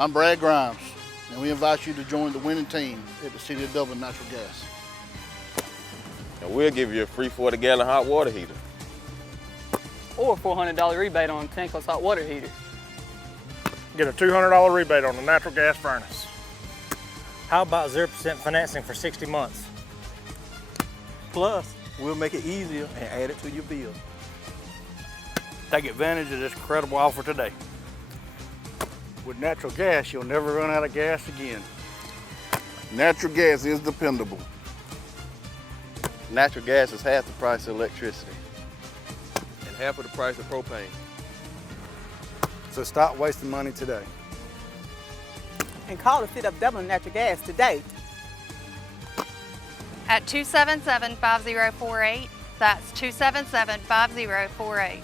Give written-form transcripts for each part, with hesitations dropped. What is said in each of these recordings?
I'm Brad Grimes, and we invite you to join the winning team at the City of Dublin Natural Gas. And we'll give you a free 40-gallon hot water heater. Or a $400 rebate on a tankless hot water heater. Get a $200 rebate on the natural gas furnace. How about 0% financing for 60 months? Plus, we'll make it easier and add it to your bill. Take advantage of this incredible offer today. With natural gas, you'll never run out of gas again. Natural gas is dependable. Natural gas is half the price of electricity and half of the price of propane. So stop wasting money today. And call the City of Dublin Natural Gas today. At 277-5048. That's 277-5048.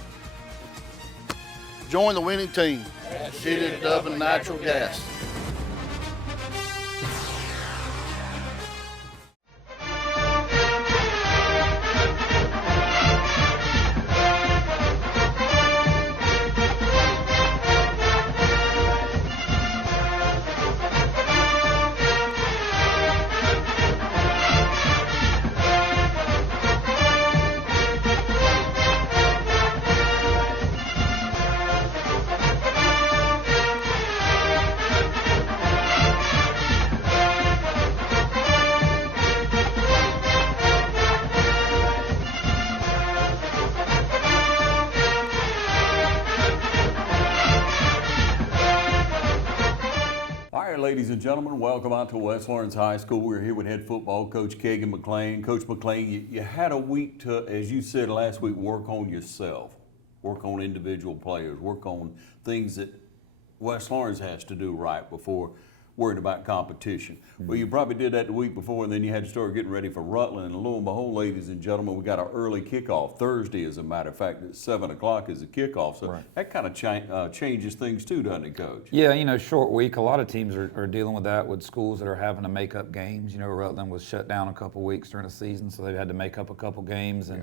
Join the winning team at City of Dublin Natural Gas. Ladies and gentlemen, welcome out to West Lawrence High School. We're here with head football coach Keegan McLean. Coach McLean, you had a week to, as you said last week, work on yourself, work on individual players, work on things that West Lawrence has to do right before worrying about competition. Well, you probably did that the week before, and then you had to start getting ready for Rutland. And lo and behold, ladies and gentlemen, we got our early kickoff Thursday, as a matter of fact. At 7 o'clock is the kickoff. So that kind of changes things too, doesn't it, Coach? Yeah, you know, short week. A lot of teams are dealing with that with schools that are having to make up games. You know, Rutland was shut down a couple weeks during the season, so they've had to make up a couple games. And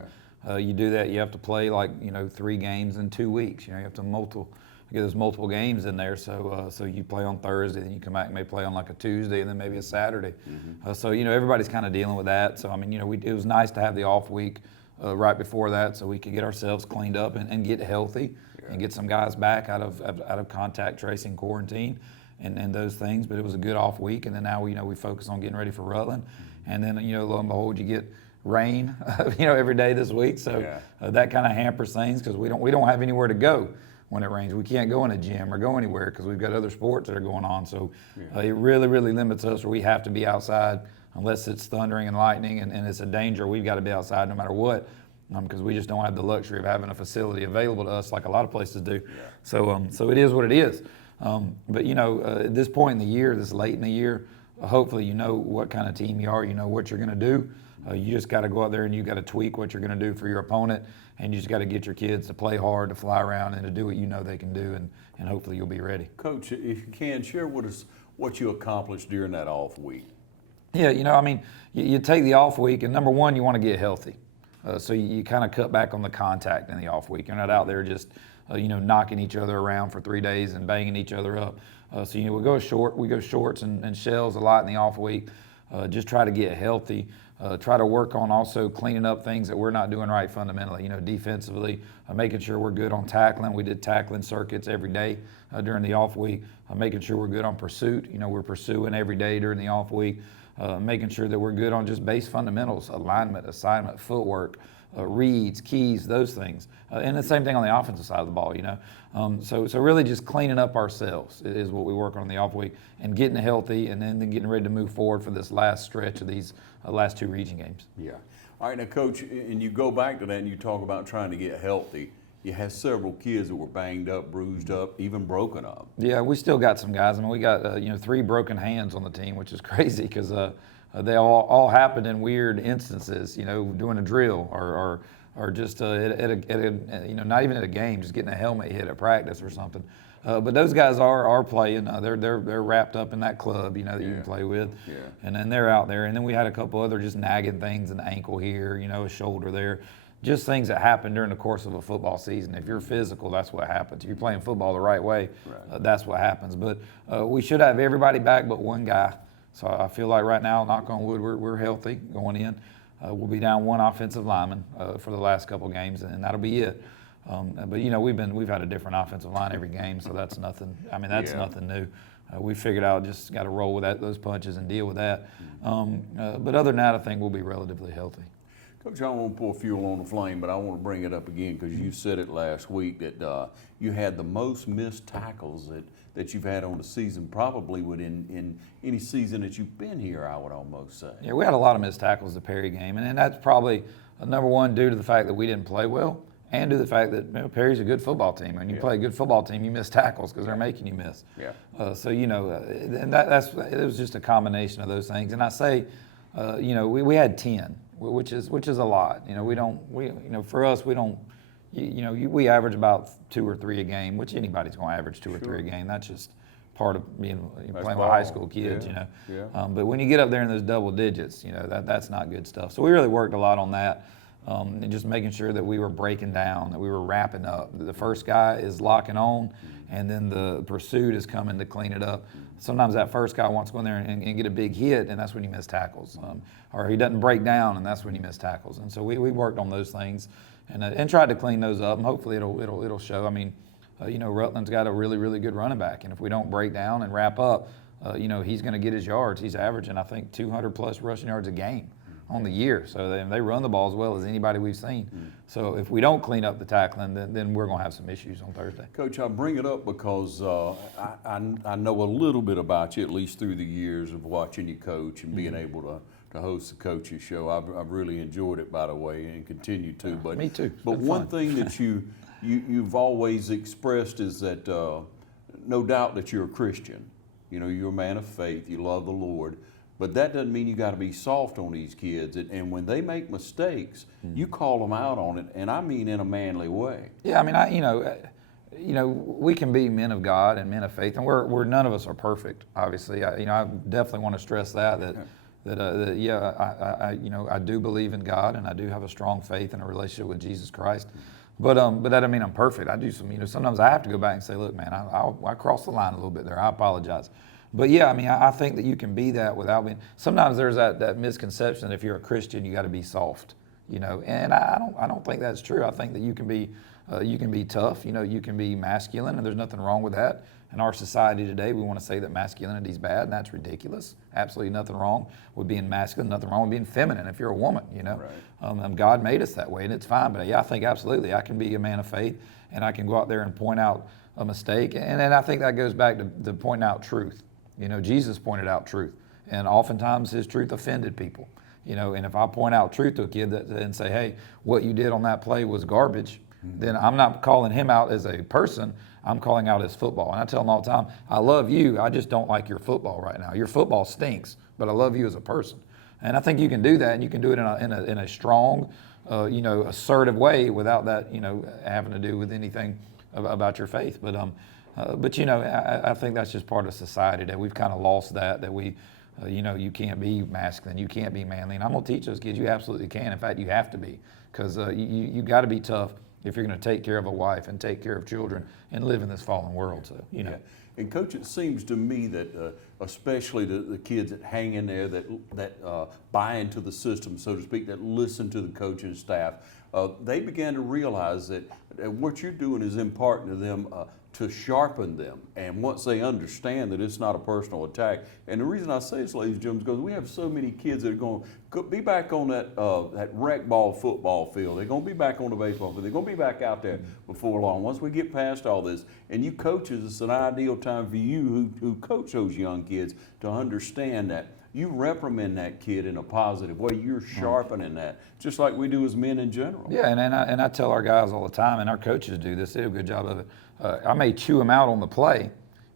you do that, you have to play 3 games in 2 weeks. You know, you have to there's multiple games in there, so you play on Thursday, then you come back and may play on like a Tuesday, and then maybe a Saturday. So you know, everybody's kind of dealing with that. So I mean, you know, it was nice to have the off week right before that, so we could get ourselves cleaned up and get healthy and get some guys back out of contact tracing, quarantine, and those things. But it was a good off week, and then now we focus on getting ready for Rutland, and then lo and behold, you get rain, every day this week. So that kind of hampers things because we don't have anywhere to go when it rains. We can't go in a gym or go anywhere because we've got other sports that are going on. So it really, really limits us where we have to be outside unless it's thundering and lightning and it's a danger. We've got to be outside no matter what because we just don't have the luxury of having a facility available to us like a lot of places do. So it is what it is. But at this point in the year, this late in the year, hopefully you know what kind of team you are, you know what you're going to do. You just got to go out there and you got to tweak what you're going to do for your opponent, and you just got to get your kids to play hard, to fly around, and to do what you know they can do, and hopefully you'll be ready. Coach, if you can, share with us what you accomplished during that off week. Yeah, you take the off week, and number one, you want to get healthy. So you kind of cut back on the contact in the off week. You're not out there just, knocking each other around for 3 days and banging each other up. So we go shorts and shells a lot in the off week. Just try to get healthy. Try to work on also cleaning up things that we're not doing right fundamentally, defensively, making sure we're good on tackling. We did tackling circuits every day during the off week, making sure we're good on pursuit. We're pursuing every day during the off week, making sure that we're good on just base fundamentals, alignment, assignment, footwork, reads, keys, those things. And the same thing on the offensive side of the ball, So really just cleaning up ourselves is what we work on in the off week and getting healthy and then getting ready to move forward for this last stretch of these last 2 region games. Yeah. All right, now, Coach, and you go back to that and you talk about trying to get healthy. You had several kids that were banged up, bruised up, even broken up. Yeah, we still got some guys. We got 3 broken hands on the team, which is crazy because they all happened in weird instances, doing a drill or just at a not even at a game, just getting a helmet hit at practice or something. But those guys are playing. They're wrapped up in that club, that you can play with, and then they're out there. And then we had a couple other just nagging things, an ankle here, a shoulder there, just things that happen during the course of a football season. If you're physical, that's what happens. If you're playing football the right way, that's what happens. But we should have everybody back but one guy. So I feel like right now, knock on wood, we're healthy going in. We'll be down one offensive lineman for the last couple games, and that'll be it. But you know, we've had a different offensive line every game, so that's nothing. I mean, that's nothing new. We figured out just got to roll with those punches and deal with that. But other than that, I think we'll be relatively healthy. Coach, I don't want to pour fuel on the flame, but I want to bring it up again because you said it last week that you had the most missed tackles that you've had on the season, probably in any season that you've been here, I would almost say. Yeah, we had a lot of missed tackles the Perry game, and that's probably number one due to the fact that we didn't play well, and to the fact that Perry's a good football team. When you play a good football team, you miss tackles because they're making you miss. Yeah. So you know, and it was just a combination of those things. And I say, you know, we had 10, which is a lot. You know, for us, we don't. We average about 2 or 3 a game, which anybody's going to average 2 or 3 a game. That's just part of being playing with high school kids, you know. Yeah. But when you get up there in those double digits, you know, that's not good stuff. So we really worked a lot on that, and just making sure that we were breaking down, that we were wrapping up. The first guy is locking on, and then the pursuit is coming to clean it up. Sometimes that first guy wants to go in there and get a big hit, and that's when you miss tackles. Or he doesn't break down, and that's when you miss tackles. And so we worked on those things and tried to clean those up, and hopefully it'll show. I mean, you know, Rutland's got a really, really good running back, and if we don't break down and wrap up, you know, he's going to get his yards. He's averaging, I think, 200-plus rushing yards a game on the year. So they run the ball as well as anybody we've seen. So if we don't clean up the tackling, then we're going to have some issues on Thursday. Coach, I bring it up because I know a little bit about you, at least through the years of watching you coach and being able to host the coaches show. I've really enjoyed it, by the way, and continue to. But me too. But one thing that you've always expressed is that no doubt that you're a Christian. You know, you're a man of faith. You love the Lord. But that doesn't mean you got to be soft on these kids. And when they make mistakes, you call them out on it, and I mean in a manly way. Yeah, I mean, you know, we can be men of God and men of faith, and we're none of us are perfect. Obviously, I definitely want to stress that I do believe in God, and I do have a strong faith and a relationship with Jesus Christ. But that doesn't mean I'm perfect. I do sometimes I have to go back and say, look, man, I crossed the line a little bit there. I apologize. But yeah, I mean, I think that you can be that without being. Sometimes there's that misconception that if you're a Christian, you got to be soft, you know. And I don't think that's true. I think that you can be tough, you know, you can be masculine, and there's nothing wrong with that. In our society today, we want to say that masculinity is bad, and that's ridiculous. Absolutely nothing wrong with being masculine, nothing wrong with being feminine if you're a woman, you know. Right. God made us that way, and it's fine. But yeah, I think absolutely I can be a man of faith, and I can go out there and point out a mistake. And I think that goes back to pointing out truth. You know, Jesus pointed out truth, and oftentimes his truth offended people. You know, and if I point out truth to a kid and say, hey, what you did on that play was garbage, then I'm not calling him out as a person, I'm calling out his football. And I tell him all the time, I love you, I just don't like your football right now. Your football stinks, but I love you as a person. And I think you can do that, and you can do it in a strong, you know, assertive way without that, you know, having to do with anything about your faith. But you know, I think that's just part of society, that we've kind of lost that we, you know, you can't be masculine, you can't be manly. And I'm going to teach those kids you absolutely can. In fact, you have to be, because you got to be tough if you're going to take care of a wife and take care of children and live in this fallen world. So, you know. Yeah. And Coach, it seems to me that especially the kids that hang in there, that buy into the system, so to speak, that listen to the coaching staff, they began to realize that what you're doing is imparting to them to sharpen them. And once they understand that it's not a personal attack, and the reason I say this, ladies and gentlemen, is because we have so many kids that are going to be back on that rec ball football field. They're going to be back on the baseball field. They're going to be back out there before long. Once we get past all this, and you coaches, it's an ideal time for you who coach those young kids to understand that you reprimand that kid in a positive way. You're sharpening that, just like we do as men in general. Yeah, and I tell our guys all the time, and our coaches do this. They do a good job of it. I may chew them out on the play,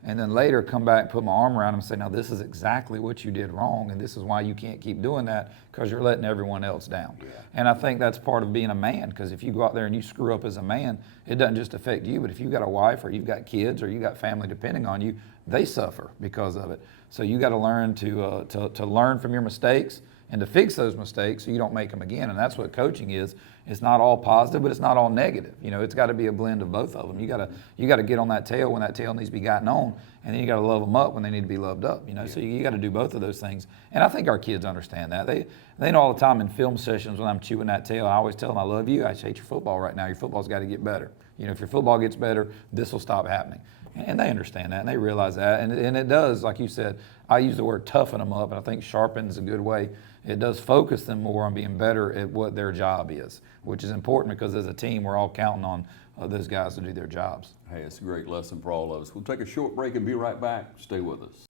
and then later come back and put my arm around them and say, now this is exactly what you did wrong, and this is why you can't keep doing that, because you're letting everyone else down. Yeah. And I think that's part of being a man, because if you go out there and you screw up as a man, it doesn't just affect you, but if you've got a wife or you've got kids or you've got family depending on you, they suffer because of it. So you got to learn to learn from your mistakes and to fix those mistakes so you don't make them again. And that's what coaching is. It's not all positive, but it's not all negative. You know, it's got to be a blend of both of them. You got to get on that tail when that tail needs to be gotten on, and then you got to love them up when they need to be loved up. You know, so you got to do both of those things. And I think our kids understand that. They know all the time in film sessions when I'm chewing that tail, I always tell them, I love you. I hate your football right now. Your football's got to get better. You know, if your football gets better, this will stop happening. And they understand that, and they realize that. And it does, like you said, I use the word toughen them up, and I think sharpen is a good way. It does focus them more on being better at what their job is, which is important because as a team, we're all counting on those guys to do their jobs. Hey, it's a great lesson for all of us. We'll take a short break and be right back. Stay with us.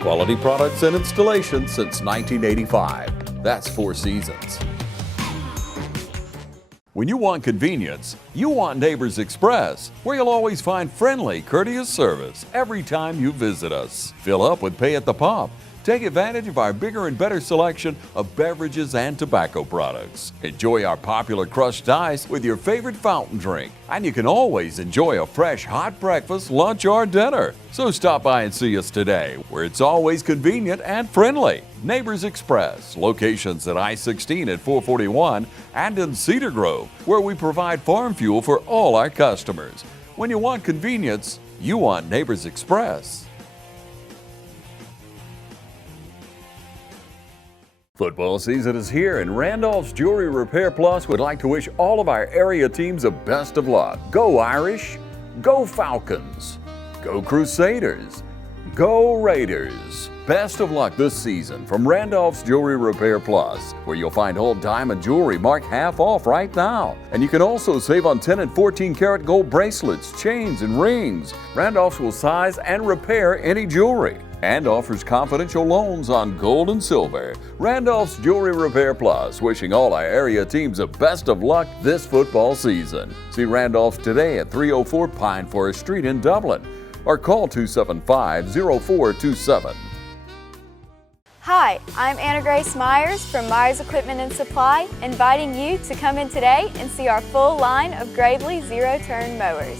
Quality products and installations since 1985. That's 4 Seasons. When you want convenience, you want Neighbors Express, where you'll always find friendly, courteous service every time you visit us. Fill up with pay at the pump. Take advantage of our bigger and better selection of beverages and tobacco products. Enjoy our popular crushed ice with your favorite fountain drink. And you can always enjoy a fresh hot breakfast, lunch, or dinner. So stop by and see us today, where it's always convenient and friendly. Neighbors Express, locations at I-16 at 441 and in Cedar Grove, where we provide farm fuel for all our customers. When you want convenience, you want Neighbors Express. Football season is here, and Randolph's Jewelry Repair Plus would like to wish all of our area teams the best of luck. Go Irish, go Falcons, go Crusaders, go Raiders. Best of luck this season from Randolph's Jewelry Repair Plus, where you'll find old diamond jewelry marked half off right now. And you can also save on 10 and 14 karat gold bracelets, chains, and rings. Randolph's will size and repair any jewelry and offers confidential loans on gold and silver. Randolph's Jewelry Repair Plus, wishing all our area teams the best of luck this football season. See Randolph's today at 304 Pine Forest Street in Dublin, or call 275-0427. Hi, I'm Anna Grace Myers from Myers Equipment and Supply, inviting you to come in today and see our full line of Gravely zero-turn mowers.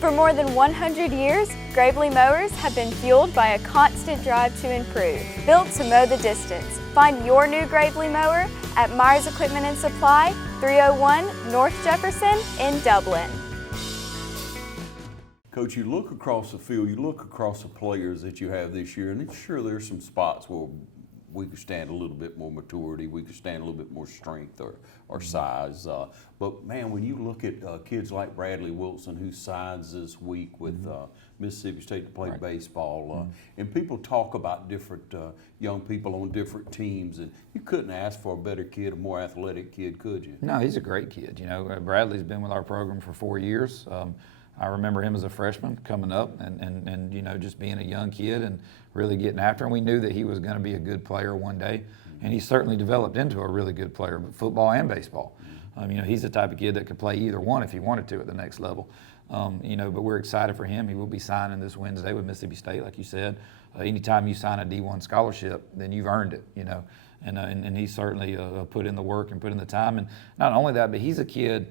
For more than 100 years, Gravely mowers have been fueled by a constant drive to improve. Built to mow the distance. Find your new Gravely mower at Myers Equipment and Supply, 301 North Jefferson in Dublin. Coach, you look across the field, you look across the players that you have this year, and sure there's some spots where we could stand a little bit more maturity, we could stand a little bit more strength or size. But man, when you look at kids like Bradley Wilson, who signs this week with Mississippi State to play baseball, and people talk about different young people on different teams, and you couldn't ask for a better kid, a more athletic kid, could you? No, he's a great kid. You know, Bradley's been with our program for 4 years. I remember him as a freshman coming up and you know, just being a young kid and really getting after him. We knew that he was going to be a good player one day, and he certainly developed into a really good player, but football and baseball. You know, he's the type of kid that could play either one if he wanted to at the next level. You know, but we're excited for him. He will be signing this Wednesday with Mississippi State, like you said. Anytime you sign a D1 scholarship, then you've earned it, you know. And he certainly put in the work and put in the time. And not only that, but he's a kid.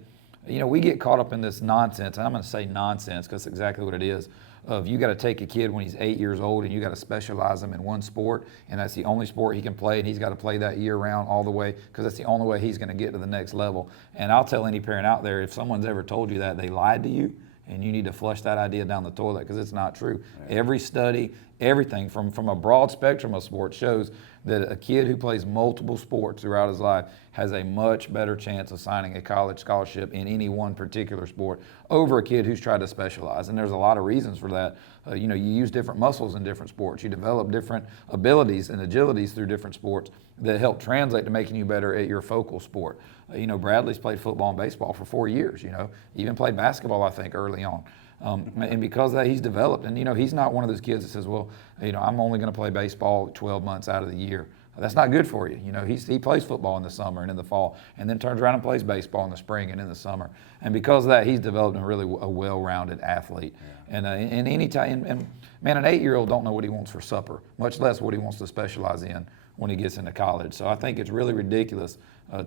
You know, we get caught up in this nonsense, and I'm going to say nonsense because that's exactly what it is, of you got to take a kid when he's 8 years old and you got to specialize him in one sport, and that's the only sport he can play, and he's got to play that year round all the way because that's the only way he's going to get to the next level. And I'll tell any parent out there, if someone's ever told you that, they lied to you, and you need to flush that idea down the toilet because it's not true. Yeah. Every study, everything from a broad spectrum of sports shows that a kid who plays multiple sports throughout his life has a much better chance of signing a college scholarship in any one particular sport over a kid who's tried to specialize. And there's a lot of reasons for that. You know, you use different muscles in different sports. You develop different abilities and agilities through different sports that help translate to making you better at your focal sport. You know, Bradley's played football and baseball for 4 years, you know, even played basketball, I think, early on. And because of that, he's developed. And, he's not one of those kids that says, well, I'm only going to play baseball 12 months out of the year. That's not good for you. He plays football in the summer and in the fall, and then turns around and plays baseball in the spring and in the summer. And because of that, he's developed a really well-rounded athlete. Yeah. And any time, and man, an 8-year-old don't know what he wants for supper, much less what he wants to specialize in when he gets into college. So I think it's really ridiculous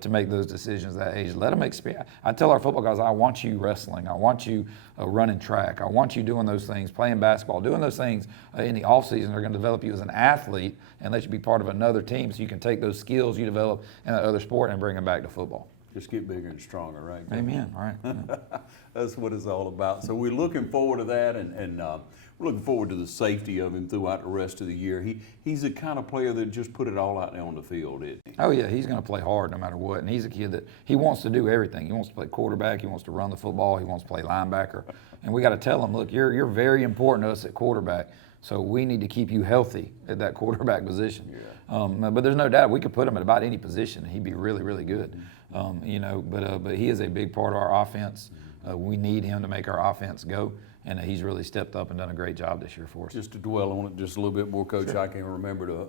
to make those decisions at that age. Let them experience. I tell our football guys, I want you wrestling. I want you running track. I want you doing those things, playing basketball, doing those things in the off season. They're going to develop you as an athlete and let you be part of another team so you can take those skills you develop in that other sport and bring them back to football. Just get bigger and stronger, right? Amen. All right. That's what it's all about. So we're looking forward to that, and we're looking forward to the safety of him throughout the rest of the year. He's the kind of player that just put it all out there on the field, isn't he? Oh, yeah, he's going to play hard no matter what. And he's a kid that he wants to do everything. He wants to play quarterback. He wants to run the football. He wants to play linebacker. And we got to tell him, look, you're very important to us at quarterback, so we need to keep you healthy at that quarterback position. Yeah. But there's no doubt we could put him at about any position. He'd be really, really good. But he is a big part of our offense. We need him to make our offense go, and he's really stepped up and done a great job this year for us. Just to dwell on it just a little bit more, Coach, sure. I can remember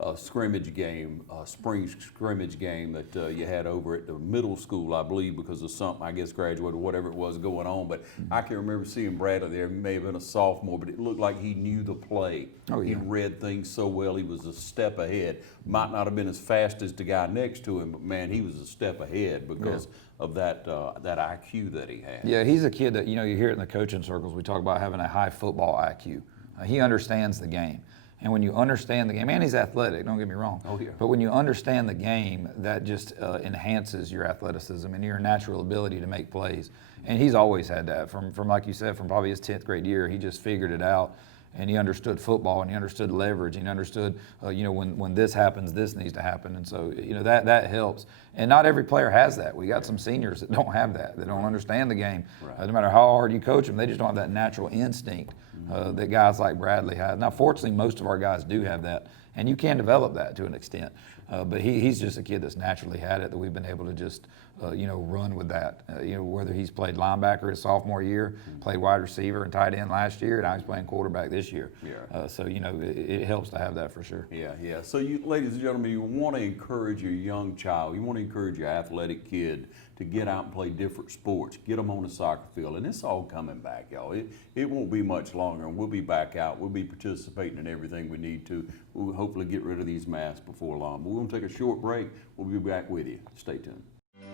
a scrimmage game, a spring scrimmage game that you had over at the middle school, I believe, because of something, I guess, graduate or whatever it was going on. But I can remember seeing Bradley there. He may have been a sophomore, but it looked like he knew the play. Oh, yeah. He read things so well. He was a step ahead. Might not have been as fast as the guy next to him, but, man, he was a step ahead because of that IQ that he had. Yeah, he's a kid that, you hear it in the coaching circles. We talk about having a high football IQ. He understands the game. And when you understand the game, and he's athletic, don't get me wrong. Oh, yeah. But when you understand the game, that just enhances your athleticism and your natural ability to make plays. And he's always had that from like you said, from probably his 10th grade year. He just figured it out, and he understood football, and he understood leverage, and he understood, when this happens, this needs to happen. And so, that helps. And not every player has that. We got some seniors that don't have that. They don't understand the game. Right. No matter how hard you coach them, they just don't have that natural instinct that guys like Bradley have. Now, fortunately, most of our guys do have that, and you can develop that to an extent. But he's just a kid that's naturally had it, that we've been able to just, run with that. Whether he's played linebacker his sophomore year, played wide receiver and tight end last year, and now he's playing quarterback this year. Yeah. So, it helps to have that for sure. Yeah, yeah. So, you, ladies and gentlemen, you want to encourage your young child, you want to encourage your athletic kid to get out and play different sports, get them on the soccer field, and it's all coming back, y'all. It won't be much longer, and we'll be back out. We'll be participating in everything we need to. We'll hopefully get rid of these masks before long. But we're going to take a short break. We'll be back with you. Stay tuned.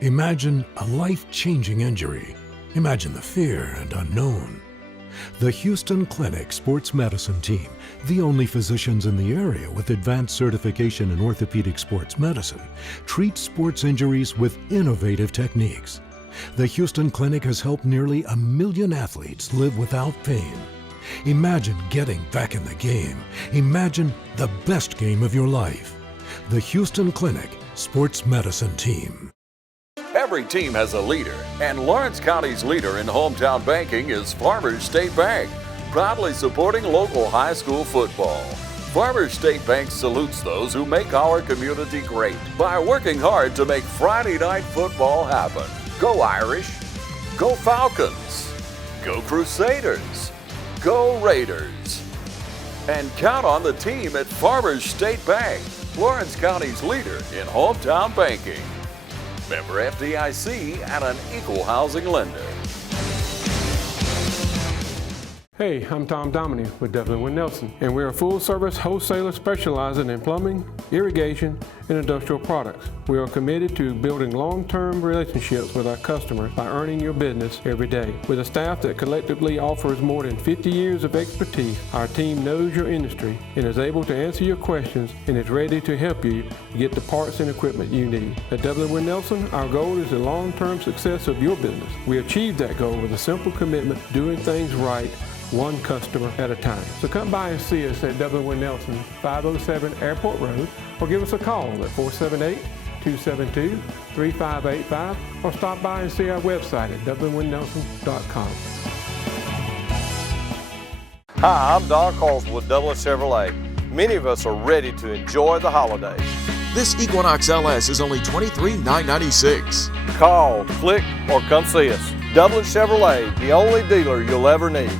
Imagine a life-changing injury. Imagine the fear and unknown. The Houston Clinic Sports Medicine Team, the only physicians in the area with advanced certification in orthopedic sports medicine, treats sports injuries with innovative techniques. The Houston Clinic has helped nearly 1 million athletes live without pain. Imagine getting back in the game. Imagine the best game of your life. The Houston Clinic Sports Medicine Team. Every team has a leader, and Lawrence County's leader in hometown banking is Farmers State Bank, proudly supporting local high school football. Farmers State Bank salutes those who make our community great by working hard to make Friday night football happen. Go Irish, go Falcons, go Crusaders, go Raiders. And count on the team at Farmers State Bank, Lawrence County's leader in hometown banking. Member FDIC and an equal housing lender. Hey, I'm Tom Dominy with Dublin Nelson, and we're a full-service wholesaler specializing in plumbing, irrigation, and industrial products. We are committed to building long-term relationships with our customers by earning your business every day. With a staff that collectively offers more than 50 years of expertise, our team knows your industry and is able to answer your questions and is ready to help you get the parts and equipment you need. At Dublin Nelson, our goal is the long-term success of your business. We achieve that goal with a simple commitment, doing things right, one customer at a time. So come by and see us at Dublin Nelson, 507 Airport Road, or give us a call at 478-272-3585, or stop by and see our website at dublinwinnnelson.com. Hi, I'm Don Carswell with Dublin Chevrolet. Many of us are ready to enjoy the holidays. This Equinox LS is only $23,996. Call, click, or come see us. Dublin Chevrolet, the only dealer you'll ever need.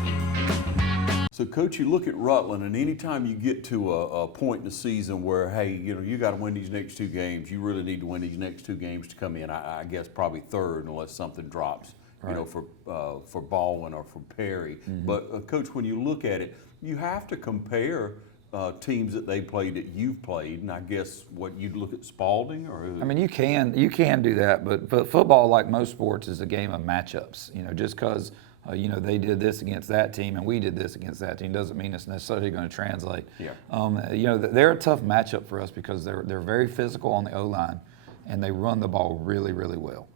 So, Coach, you look at Rutland, and anytime you get to a point in the season where, hey, you got to win these next 2 games, you really need to win these next 2 games to come in. I guess probably third, unless something drops, right, for Baldwin or for Perry. Mm-hmm. But, Coach, when you look at it, you have to compare teams that they played that you've played, and I guess what you'd look at Spalding or who? I mean, you can do that, but football, like most sports, is a game of matchups. Just because they did this against that team and we did this against that team doesn't mean it's necessarily going to translate. Yeah. They're a tough matchup for us because they're very physical on the O-line and they run the ball really, really well.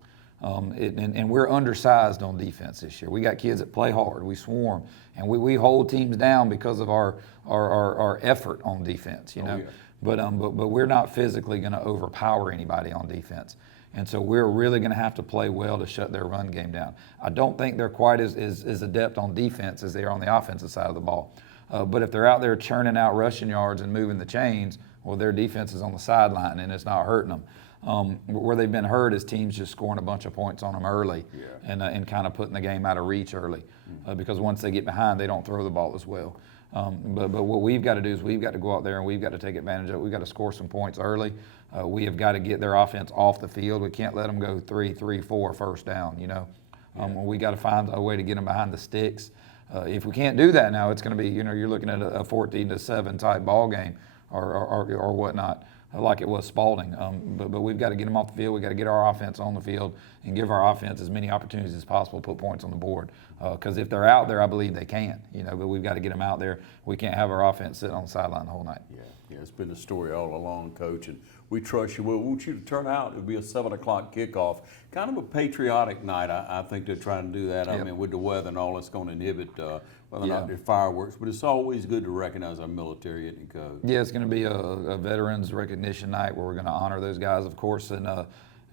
And we're undersized on defense this year. We got kids that play hard, we swarm, and we hold teams down because of our effort on defense. Yeah. But we're not physically going to overpower anybody on defense. And so we're really going to have to play well to shut their run game down. I don't think they're quite as adept on defense as they are on the offensive side of the ball. But if they're out there churning out rushing yards and moving the chains, well, their defense is on the sideline and it's not hurting them. Where they've been hurt is teams just scoring a bunch of points on them early, and kind of putting the game out of reach early, because once they get behind, they don't throw the ball as well. But what we've got to do is we've got to go out there and we've got to take advantage of it. We've got to score some points early. We have got to get their offense off the field. We can't let them go 3-4 first down. We got to find a way to get them behind the sticks. If we can't do that now, it's going to be you're looking at a 14-7 type ball game or whatnot, like it was Spalding. But we've got to get them off the field. We've got to get our offense on the field and give our offense as many opportunities as possible to put points on the board. Because if they're out there, I believe they can. But we've got to get them out there. We can't have our offense sitting on the sideline the whole night. Yeah, it's been the story all along, Coach, and we trust you. We want you to turn out. It'll be a 7 o'clock kickoff. Kind of a patriotic night. I think they're trying to do that. I mean, with the weather and all, it's going to inhibit whether or not there's fireworks. But it's always good to recognize our military, isn't it, Coach? Yeah, it's going to be a veterans recognition night where we're going to honor those guys, of course, and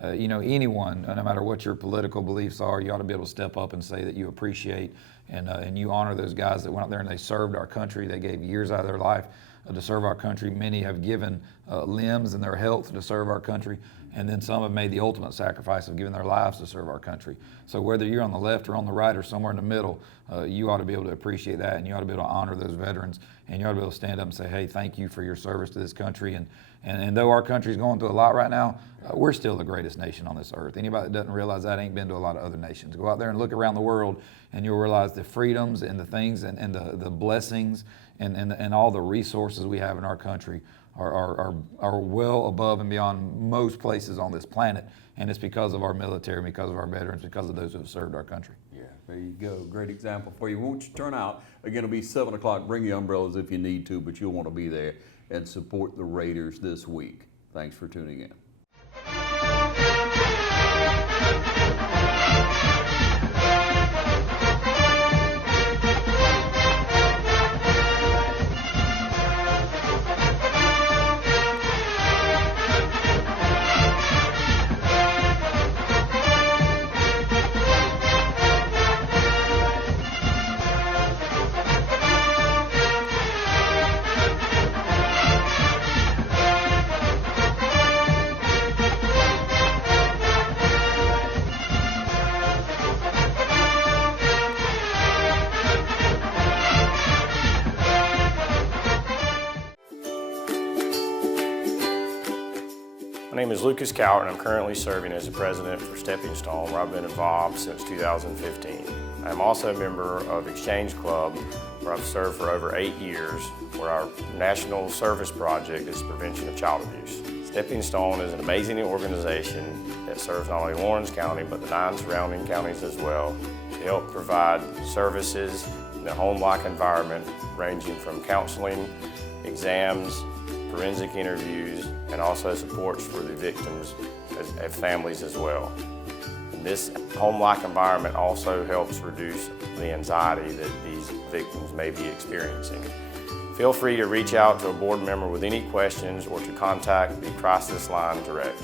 anyone, no matter what your political beliefs are, you ought to be able to step up and say that you appreciate and you honor those guys that went out there and they served our country. They gave years out of their life to serve our country. Many have given limbs and their health to serve our country, and then some have made the ultimate sacrifice of giving their lives to serve our country. So whether you're on the left or on the right or somewhere in the middle, you ought to be able to appreciate that, and you ought to be able to honor those veterans, and you ought to be able to stand up and say, hey, thank you for your service to this country. And though our country's going through a lot right now, we're still the greatest nation on this earth. Anybody that doesn't realize that ain't been to a lot of other nations. Go out there and look around the world, and you'll realize the freedoms and the things and the blessings and all the resources we have in our country are well above and beyond most places on this planet. And it's because of our military, because of our veterans, because of those who have served our country. Yeah, there you go. Great example for you. Won't you turn out? Again, it'll be 7 o'clock. Bring your umbrellas if you need to, but you'll want to be there and support the Raiders this week. Thanks for tuning in. My name is Lucas Cowart, and I'm currently serving as the president for Stepping Stone, where I've been involved since 2015. I'm also a member of Exchange Club, where I've served for over 8 years, where our national service project is prevention of child abuse. Stepping Stone is an amazing organization that serves not only Lawrence County, but the 9 surrounding counties as well, to help provide services in a home-like environment, ranging from counseling, exams, forensic interviews, and also supports for the victims and families as well. And this home-like environment also helps reduce the anxiety that these victims may be experiencing. Feel free to reach out to a board member with any questions or to contact the crisis line direct.